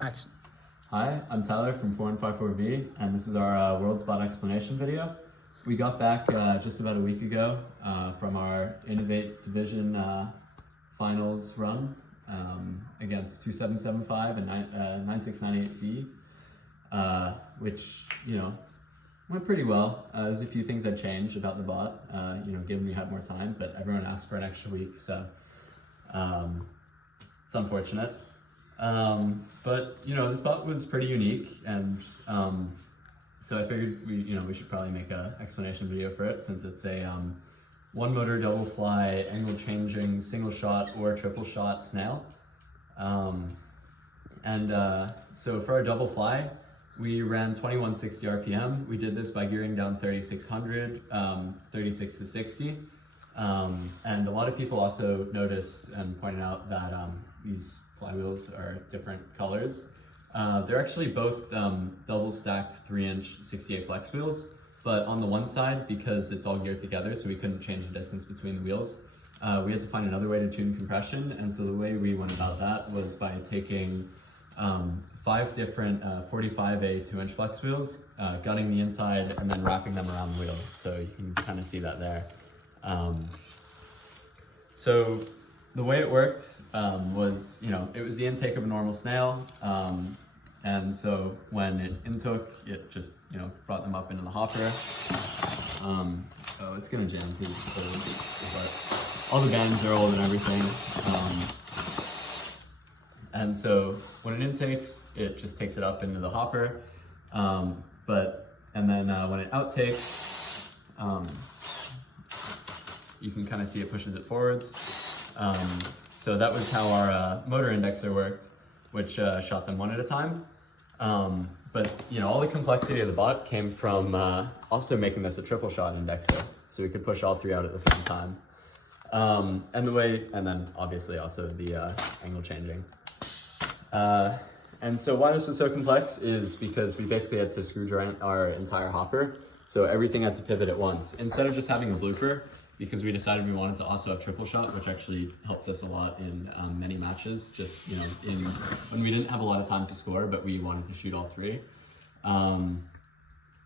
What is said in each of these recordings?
Action. Hi, I'm Tyler from 4154V, and this is our World Spot explanation video. We got back just about a week ago from our Innovate Division finals run against 2775 and 9698V, which, went pretty well. There's a few things I'd change about the bot, given we had more time, but everyone asked for an extra week, so it's unfortunate. But this bot was pretty unique, and so I figured we should probably make an explanation video for it, since it's a one motor double fly angle changing single shot or triple shot snail. So for our double fly, we ran 2160 RPM. We did this by gearing down 3600, 36 to 60. And a lot of people also noticed and pointed out that these flywheels are different colors. They're actually both double stacked 3-inch 68 flex wheels, but on the one side, because it's all geared together, so we couldn't change the distance between the wheels, we had to find another way to tune compression. And so the way we went about that was by taking 5 different 45A 2-inch flex wheels, gutting the inside, and then wrapping them around the wheel. So you can kind of see that there. So the way it worked was, it was the intake of a normal snail. And so when it intook, it just, brought them up into the hopper. Oh, it's gonna jam too, but all the bands are old and everything. And so when it intakes, it just takes it up into the hopper. And then when it outtakes, you can kind of see it pushes it forwards. So that was how our motor indexer worked, which shot them one at a time. But all the complexity of the bot came from also making this a triple shot indexer, so we could push all 3 out at the same time. And then obviously also the angle changing. And so why this was so complex is because we basically had to screw joint our entire hopper, so everything had to pivot at once. Instead of just having a blooper, because we decided we wanted to also have triple shot, which actually helped us a lot in many matches, just when we didn't have a lot of time to score, but we wanted to shoot all 3.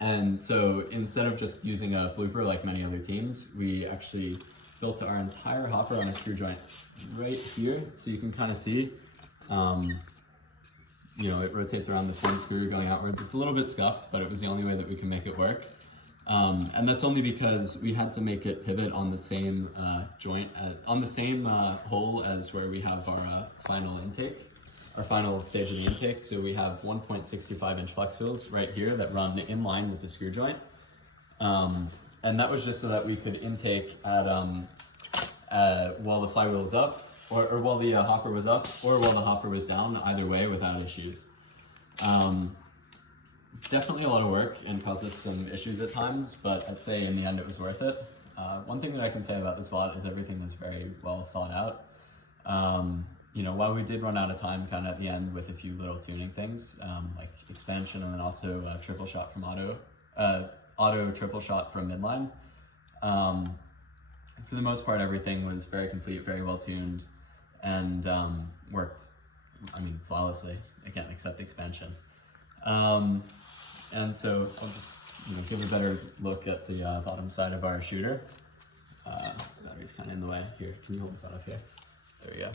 And so instead of just using a blooper like many other teams, we actually built our entire hopper on a screw joint right here. So you can kind of see, it rotates around this one screw going outwards. It's a little bit scuffed, but it was the only way that we can make it work. And that's only because we had to make it pivot on the same joint, on the same hole as where we have our final intake, our final stage of the intake. So we have 1.65-inch flex wheels right here that run in line with the screw joint. And that was just so that we could intake at while the flywheel was up, or while the hopper was up, or while the hopper was down, either way without issues. Definitely a lot of work and caused us some issues at times, but I'd say in the end it was worth it. One thing that I can say about this bot is everything was very well thought out. While we did run out of time kind of at the end with a few little tuning things, like expansion and then also triple shot from auto triple shot from midline. For the most part, everything was very complete, very well tuned, and worked, flawlessly, again, except expansion. And so I'll just give a better look at the bottom side of our shooter. Battery's kind of in the way. Here, can you hold that up here? There we go.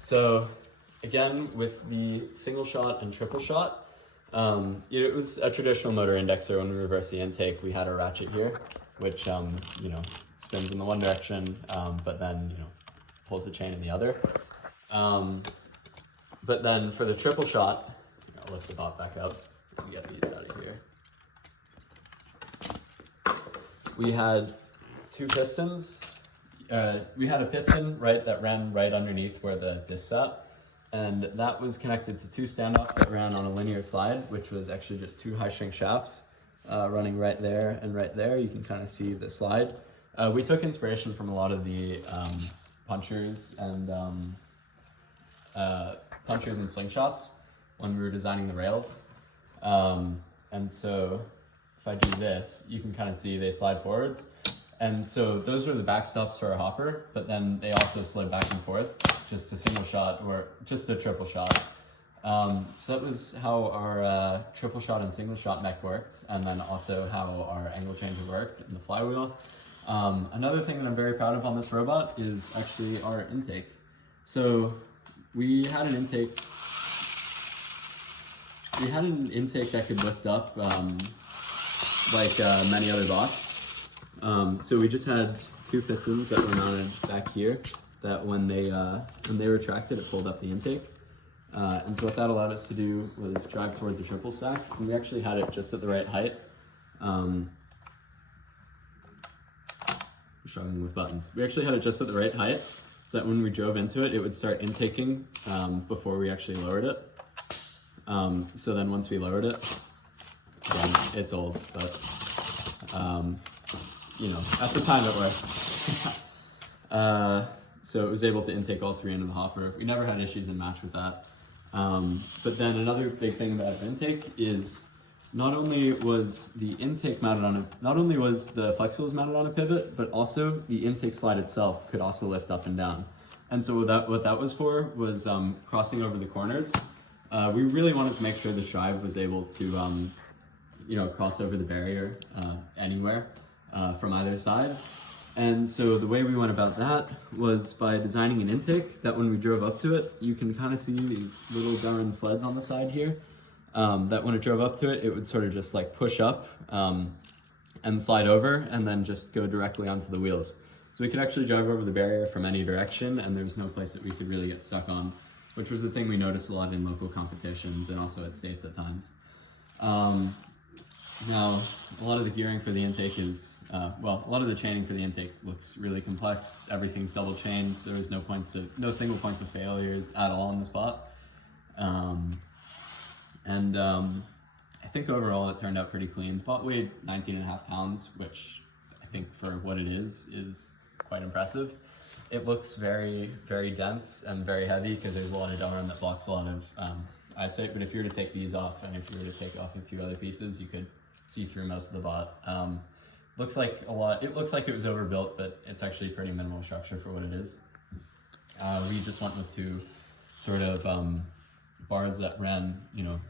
So again, with the single shot and triple shot, it was a traditional motor indexer. When we reverse the intake, we had a ratchet here, which spins in the one direction, but then pulls the chain in the other. But then for the triple shot, I'll lift the bot back up to get these out of here. We had 2 pistons. We had a piston that ran right underneath where the disc sat, and that was connected to 2 standoffs that ran on a linear slide, which was actually just 2 high shrink shafts running right there and right there. You can kind of see the slide. We took inspiration from a lot of the punchers and slingshots when we were designing the rails. And so if I do this, you can kind of see they slide forwards. And so those were the backstops for our hopper, but then they also slid back and forth, just a single shot or just a triple shot. So that was how our triple shot and single shot mech worked, and then also how our angle changer worked in the Flywheel. Another thing that I'm very proud of on this robot is actually our intake. So we had an intake that could lift up like many other bots. So we just had two pistons that were mounted back here that when they retracted, it pulled up the intake. And so what that allowed us to do was drive towards the triple stack. And we actually had it just at the right height. Struggling with buttons. We actually had it just at the right height so that when we drove into it, it would start intaking before we actually lowered it. So then once we lowered it, again, it's old, but you know, at the time it worked. So it was able to intake all three into the hopper. We never had issues in match with that. But then another big thing about intake is not only was the intake mounted on not only was the flex wheels mounted on a pivot, but also the intake slide itself could also lift up and down. And so what that was for was crossing over the corners. We really wanted to make sure the drive was able to you know, cross over the barrier anywhere from either side. And so the way we went about that was by designing an intake that when we drove up to it, you can kind of see these little Darwin sleds on the side here, that when it drove up to it, it would sort of just like push up and slide over and then just go directly onto the wheels. So we could actually drive over the barrier from any direction and there was no place that we could really get stuck on, which was a thing we noticed a lot in local competitions and also at states at times. Now, a lot of the gearing for the intake is, well, a lot of the chaining for the intake looks really complex. Everything's double chained. There was no single points of failures at all in the spot. I think overall it turned out pretty clean. The bot weighed 19.5 pounds, which I think for what it is quite impressive. It looks very, very dense and very heavy because there's a lot of Darwin that blocks a lot of eyesight. But if you were to take these off and if you were to take off a few other pieces, you could see through most of the bot. Looks like it looks like it was overbuilt, but it's actually pretty minimal structure for what it is. We just went with two sort of bars that ran, you know,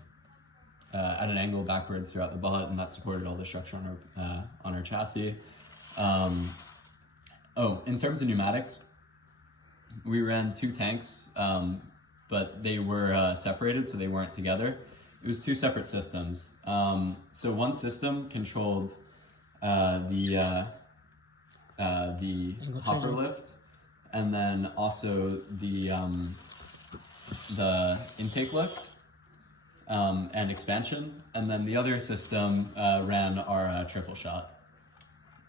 at an angle backwards throughout the bot, and that supported all the structure on our chassis. Oh, in terms of pneumatics, we ran two tanks, but they were separated, so they weren't together. It was two separate systems. So one system controlled the hopper lift, and then also the intake lift and expansion, and then the other system ran our triple shot.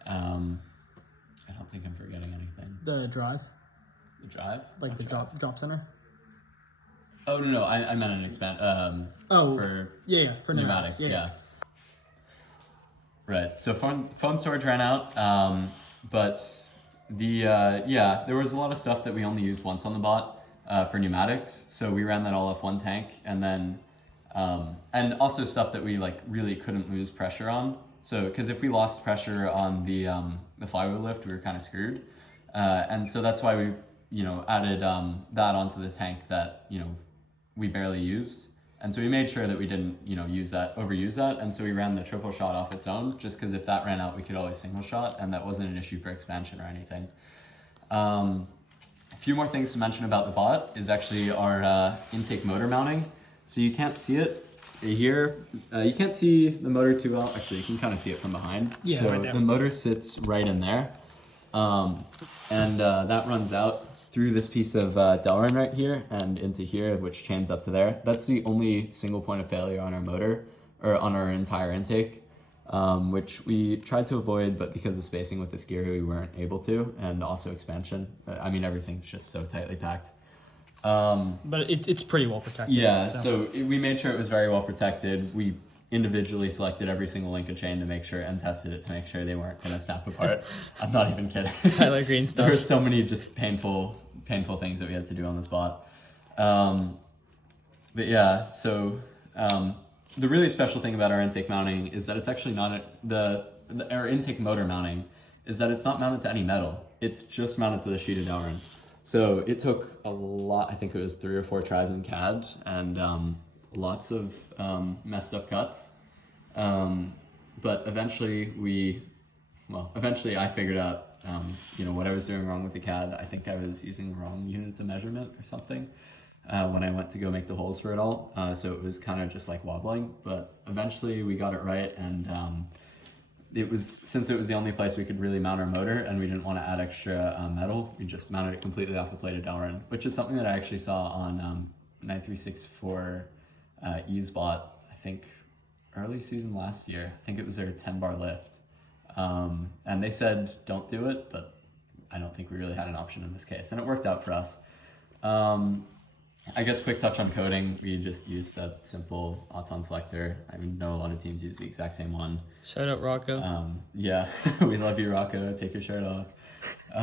I don't think I'm forgetting anything. The drive? The drive? Like the drop center? Oh, no, I meant an expand, for pneumatics, yeah. Right, so phone storage ran out, but there was a lot of stuff that we only used once on the bot for pneumatics, so we ran that all off one tank, and then, and also stuff that we like really couldn't lose pressure on. So, because if we lost pressure on the flywheel lift, we were kind of screwed. And so that's why we, you know, added that onto the tank that, you know, we barely used. And so we made sure that we didn't, you know, overuse that. And so we ran the triple shot off its own, just because if that ran out, we could always single shot, and that wasn't an issue for expansion or anything. A few more things to mention about the bot is actually our intake motor mounting. So you can't see it here. You can't see the motor too well. Actually, you can kind of see it from behind. Yeah, so right there. The motor sits right in there. That runs out through this piece of Delrin right here and into here, which chains up to there. That's the only single point of failure on our motor, or on our entire intake, which we tried to avoid, but because of spacing with this gear, we weren't able to, and also expansion. I mean, everything's just so tightly packed. But it's pretty well protected. Yeah, so we made sure it was very well protected. We individually selected every single link of chain to make sure, and tested it to make sure they weren't going to snap apart. I'm not even kidding. I like green stuff. There were so many just painful things that we had to do on the spot. But yeah, so the really special thing about our intake mounting is that it's actually not our intake motor mounting is that it's not mounted to any metal. It's just mounted to the sheet of Delrin. So it took a lot, I think it was 3 or 4 tries in CAD, and lots of messed up cuts. But eventually I figured out, what I was doing wrong with the CAD. I think I was using wrong units of measurement or something when I went to go make the holes for it all. So it was kind of just like wobbling, but eventually we got it right. And since it was the only place we could really mount our motor and we didn't want to add extra metal, we just mounted it completely off the plated Delrin, which is something that I actually saw on 9364 Ease bought, I think early season last year. I think it was their 10-bar lift. And they said, don't do it, but I don't think we really had an option in this case. And it worked out for us. I guess quick touch on coding. We just used a simple Auton selector. I know a lot of teams use the exact same one. Shout out Rocco. Yeah, we love you, Rocco. Take your shirt off. Do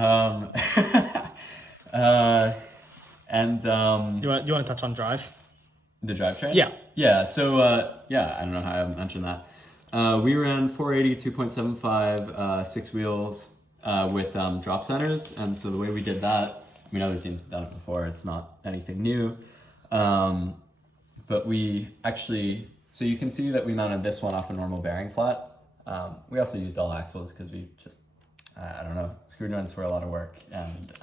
you want to touch on drive? The drivetrain? Yeah. Yeah, so, I don't know how I haven't mentioned that. We ran 480, 2.75, 6 wheels with drop centers. And so the way we did that, I mean, other teams have done it before. It's not anything new. But we actually, so you can see that we mounted this one off a normal bearing flat. We also used all axles because we just, I don't know, screw joints were a lot of work. And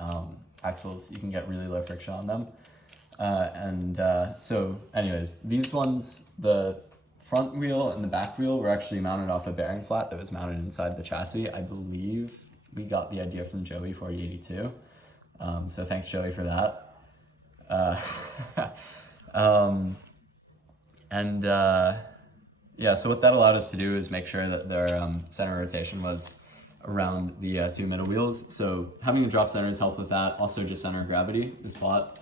axles, you can get really low friction on them. So anyways, these ones, the front wheel and the back wheel were actually mounted off a bearing flat that was mounted inside the chassis. I believe we got the idea from Joey 4082. So thanks Joey for that. So what that allowed us to do is make sure that their center rotation was around the 2 middle wheels. So having the drop centers helped with that. Also just center of gravity, this bot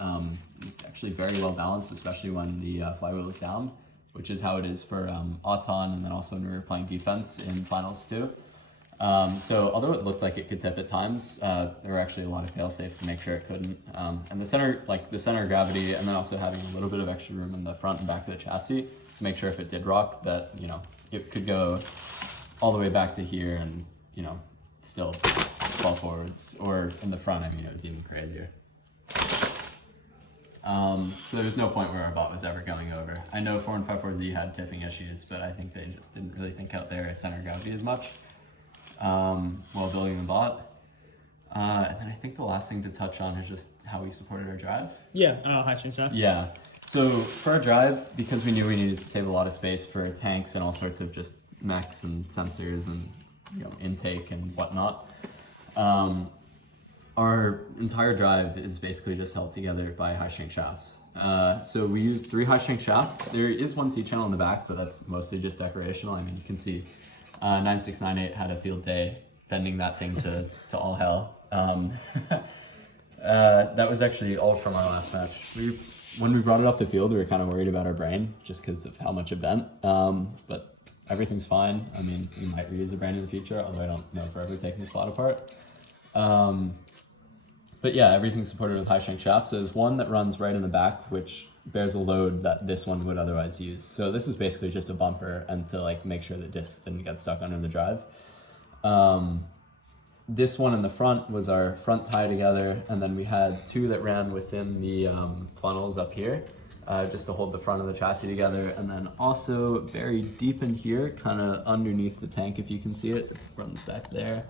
is actually very well balanced, especially when the flywheel is down, which is how it is for Auton, and then also when we were playing defense in finals too. So although it looked like it could tip at times, there were actually a lot of fail safes to make sure it couldn't. And the center of gravity, and then also having a little bit of extra room in the front and back of the chassis to make sure if it did rock that, it could go all the way back to here and, still fall forwards. Or in the front, I mean, it was even crazier. So there was no point where our bot was ever going over. I know 4154Z had tipping issues, but I think they just didn't really think out their center of gravity as much while building the bot. And then I think the last thing to touch on is just how we supported our drive. Yeah, high string straps. Yeah. So for our drive, because we knew we needed to save a lot of space for tanks and all sorts of just mechs and sensors and intake and whatnot, our entire drive is basically just held together by high shrink shafts. So we use 3 high shrink shafts. There is one C-channel in the back, but that's mostly just decorational. I mean, you can see 9698 had a field day bending that thing to all hell. That was actually all from our last match. When we brought it off the field, we were kind of worried about our brain just because of how much it bent. But everything's fine. I mean, we might reuse the brain in the future, although I don't know if we're ever taking the slot apart. But yeah, everything's supported with high shrink shafts. So there's one that runs right in the back, which bears a load that this one would otherwise use. So this is basically just a bumper and to make sure the discs didn't get stuck under the drive. This one in the front was our front tie together, and then we had 2 that ran within the funnels up here, just to hold the front of the chassis together. And then also buried deep in here, kind of underneath the tank, if you can see it runs back there.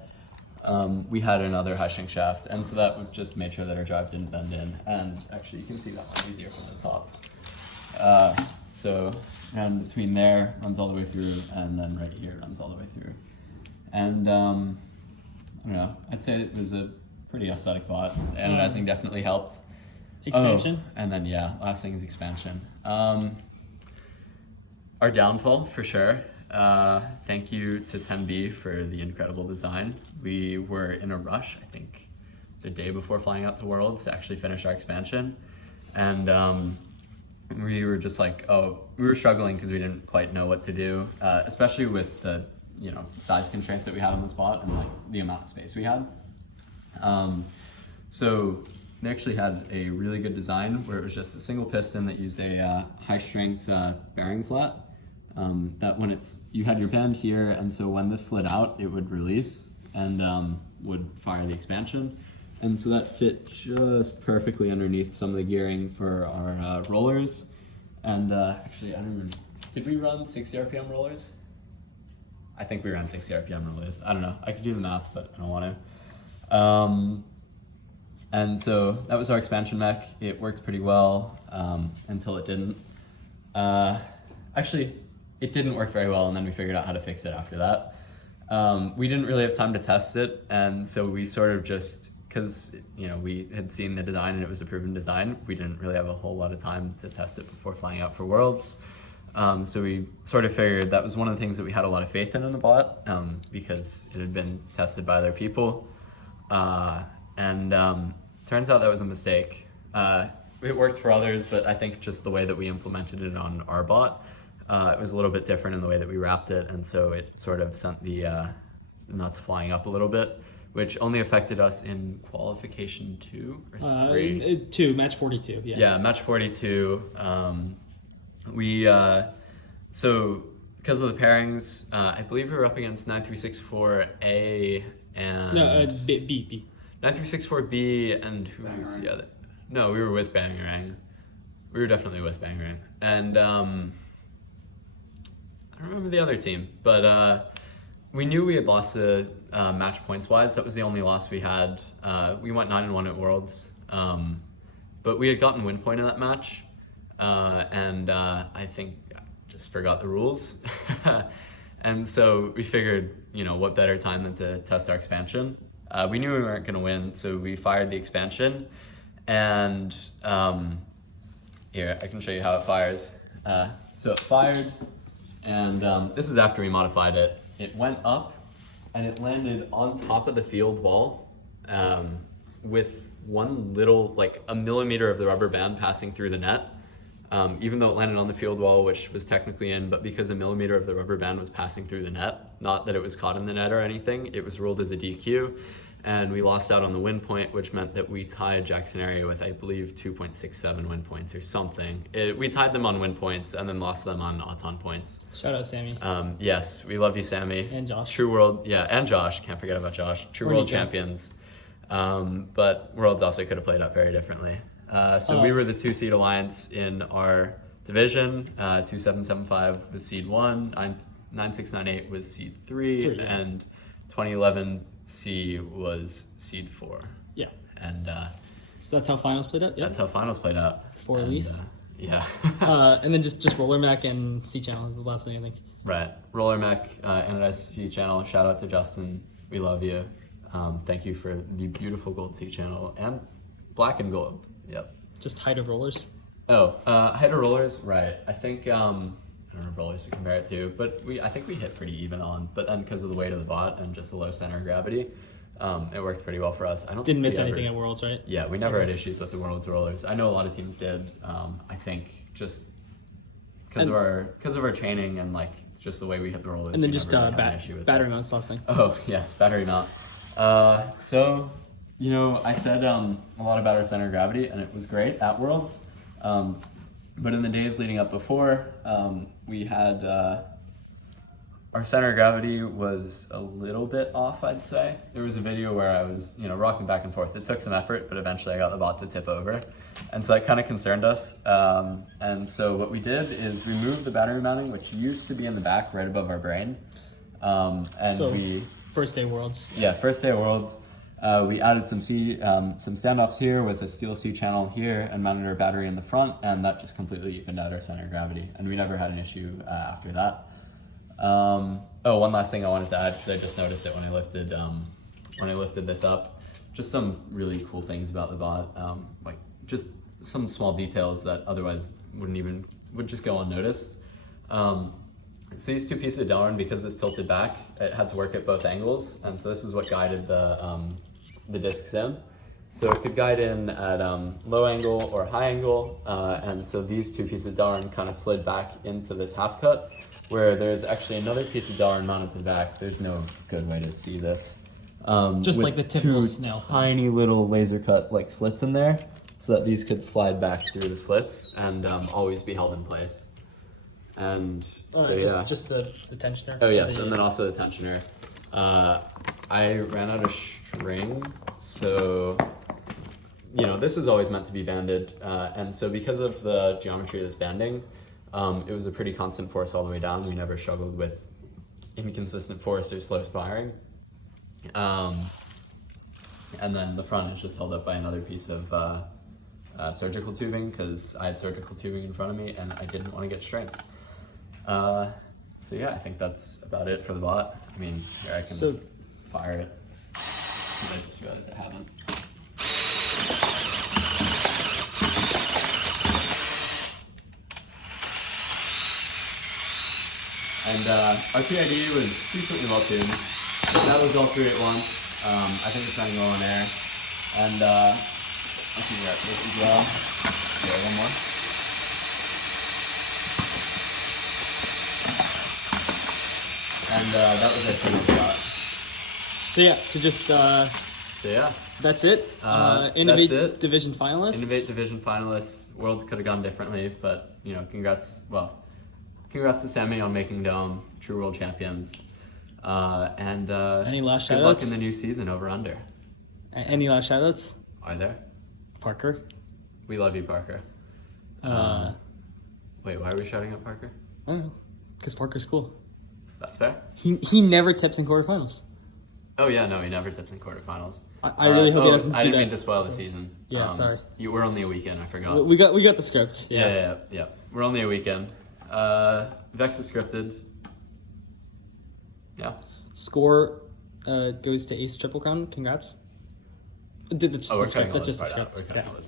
We had another high shrink shaft, and so that just made sure that our drive didn't bend in. And actually, you can see that one easier from the top. So around between there runs all the way through, and then right here runs all the way through. And I don't know, I'd say it was a pretty aesthetic bot. Anodizing definitely helped. Expansion. And then last thing is expansion. Our downfall for sure. Thank you to 10B for the incredible design. We were in a rush, I think, the day before flying out to Worlds to actually finish our expansion. And we were just we were struggling because we didn't quite know what to do, especially with the size constraints that we had on the spot and the amount of space we had. So they actually had a really good design where it was just a single piston that used a high strength bearing flat. That when you had your band here, and so when this slid out, it would release and would fire the expansion. And so that fit just perfectly underneath some of the gearing for our rollers. And actually, I don't remember. Did we run 60 RPM rollers? I think we ran 60 RPM rollers. I don't know. I could do the math, but I don't want to. And so that was our expansion mech. It worked pretty well until it didn't. Actually, it didn't work very well, and then we figured out how to fix it after that. We didn't really have time to test it, and so we sort of just, because we had seen the design and it was a proven design, we didn't really have a whole lot of time to test it before flying out for Worlds. So we sort of figured that was one of the things that we had a lot of faith in the bot, because it had been tested by other people. And turns out that was a mistake. It worked for others, but I think just the way that we implemented it on our bot, it was a little bit different in the way that we wrapped it, and so it sort of sent the nuts flying up a little bit, which only affected us in qualification 2 or 3? 2, match 42, yeah. Yeah, match 42. So because of the pairings, I believe we were up against 9364A and... No, B. 9364B and who was the other? No, we were with Bangarang. We were definitely with Bangarang. And I don't remember the other team, but we knew we had lost the match points-wise. That was the only loss we had. We went 9-1 at Worlds, but we had gotten win point in that match. And I think I just forgot the rules. And so we figured, what better time than to test our expansion. We knew we weren't going to win, so we fired the expansion. And here, I can show you how it fires. So it fired, and this is after we modified it. It went up, and it landed on top of the field wall with one little, like a millimeter of the rubber band passing through the net. Even though it landed on the field wall, which was technically in, but because a millimeter of the rubber band was passing through the net, not that it was caught in the net or anything, it was ruled as a DQ, and we lost out on the win point, which meant that we tied Jackson area with, I believe, 2.67 win points or something. We tied them on win points and then lost them on odds-on points. Shout out Sammy. Yes, we love you, Sammy. And Josh. True World, yeah, and Josh, can't forget about Josh. True World champions. But Worlds also could have played out very differently. So we were the 2-seed alliance in our division. 2775 was seed 1, 9698 was seed 3, and 2011 C was seed 4. Yeah. And so that's how finals played out? Yep. That's how finals played out. 4 release? Yeah. And then just Roller Mech and C Channel is the last thing I think. Right. Roller Mech and C Channel. Shout out to Justin. We love you. Thank you for the beautiful gold C Channel and black and gold. Yep. Just height of rollers? Oh, height of rollers, right. I think, I don't know rollers to compare it to, but I think we hit pretty even on, but then because of the weight of the bot and just the low center of gravity, it worked pretty well for us. Didn't miss anything at Worlds, right? Yeah, we never had issues with the Worlds rollers. I know a lot of teams did, I think just because of our training and like just the way we hit the rollers. And then just battery mount's last thing. Oh, yes, battery mount. So, I said a lot about our center of gravity, and it was great at Worlds. But in the days leading up before, we had our center of gravity was a little bit off, I'd say. There was a video where I was, rocking back and forth. It took some effort, but eventually I got the bot to tip over. And so that kind of concerned us. And so what we did is remove the battery mounting, which used to be in the back right above our brain. First day Worlds. Yeah, first day of Worlds. We added some standoffs here with a steel C channel here and mounted our battery in the front, and that just completely evened out our center of gravity, and we never had an issue after that. One last thing I wanted to add, because I just noticed it when I lifted this up. Just some really cool things about the bot, like just some small details that otherwise would just go unnoticed. So these two pieces of Delrin, because it's tilted back, it had to work at both angles, and so this is what guided the discs in. So it could guide in at low angle or high angle, and so these two pieces of Delrin kind of slid back into this half cut, where there's actually another piece of Delrin mounted to the back. There's no good way to see this. Just like the typical snail. Tiny little laser cut like slits in there, so that these could slide back through the slits and always be held in place. And just the tensioner. Oh yes, and then also the tensioner. I ran out of string, so this was always meant to be banded, and so because of the geometry of this banding, it was a pretty constant force all the way down. We never struggled with inconsistent force or slow firing. And then the front is just held up by another piece of surgical tubing, because I had surgical tubing in front of me and I didn't want to get strained. So yeah, I think that's about it for the bot. I mean, here I can fire it. I just realized I haven't. And our PID was decently well tuned. That was all through at once. I think it's running low on air. And let's see that this as well. Okay, one more. And that was our final shot. So yeah, so just that's it. Innovate that's it. Division finalists. Innovate Division finalists. World could have gone differently, but congrats to Sammy on making Dome true world champions. And any last good shout luck outs? in the new season over under. Any last shout outs? Are there? Parker. We love you, Parker. Wait, why are we shouting out Parker? I don't know, because Parker's cool. That's fair. He never tips in quarterfinals. Oh yeah, no, he never tips in quarterfinals. I really hope he doesn't do I didn't that. mean to spoil the season. Yeah, sorry. You were only a weekend, I forgot. We got the script. Yeah. We're only a weekend. Vex is scripted. Yeah. Score goes to Ace Triple Crown. Congrats. That's just the We're script. cutting all That's this just the part out. script. We're cutting all this